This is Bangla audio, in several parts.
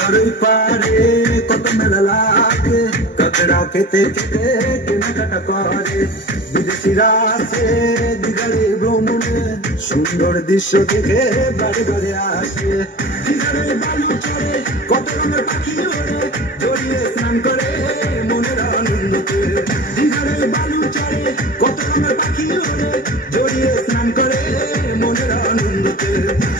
ঘরের পারে কত মেলা লাগে, কাকড়া খেতে খেতে কেনাকাটা করে। বিদেশিরা আসে দিঘারে ভ্রমণে, সুন্দর দৃশ্য দেখে বারে বারে আসে। দিঘারে বালু চড়ে কত রঙের পাখি ওড়ে, জড়িয়ে স্নান করে মনের আনন্দতে। দিঘারে বালু চড়ে কত রঙের পাখি ওড়ে, জড়িয়ে স্নান করে মনের আনন্দতে।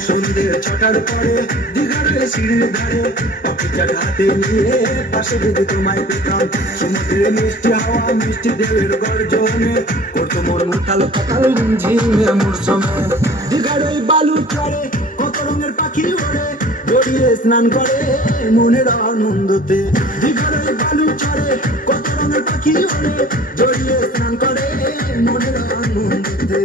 সন্ধ্যে 6টার পরে দিঘারে সিঁড়ির ধারে পাখিটার হাতে নিয়ে পাশে যদি তোমায় পেতাম, সমুদ্রে মিষ্টি হাওয়া মিষ্টি ঢেউয়ের গর্জনে করতো মোর মাতাল পাতাল ঝিমে মোর সময়। দিঘারে বালু চড়ে কত রঙের পাখি ওড়ে, জড়িয়ে স্নান করে মনের আনন্দতে। দিঘারে বালু চড়ে কত রঙের পাখি ওড়ে, জড়িয়ে স্নান করে মনের আনন্দতে।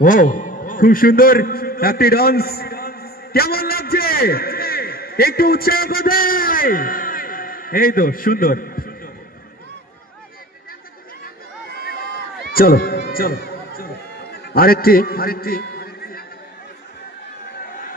ও খুব সুন্দর একটি ডান্স, কেমন লাগছে? একটু উৎসাহ কোথায়? এই তো সুন্দর। চলো চলো আরেকটি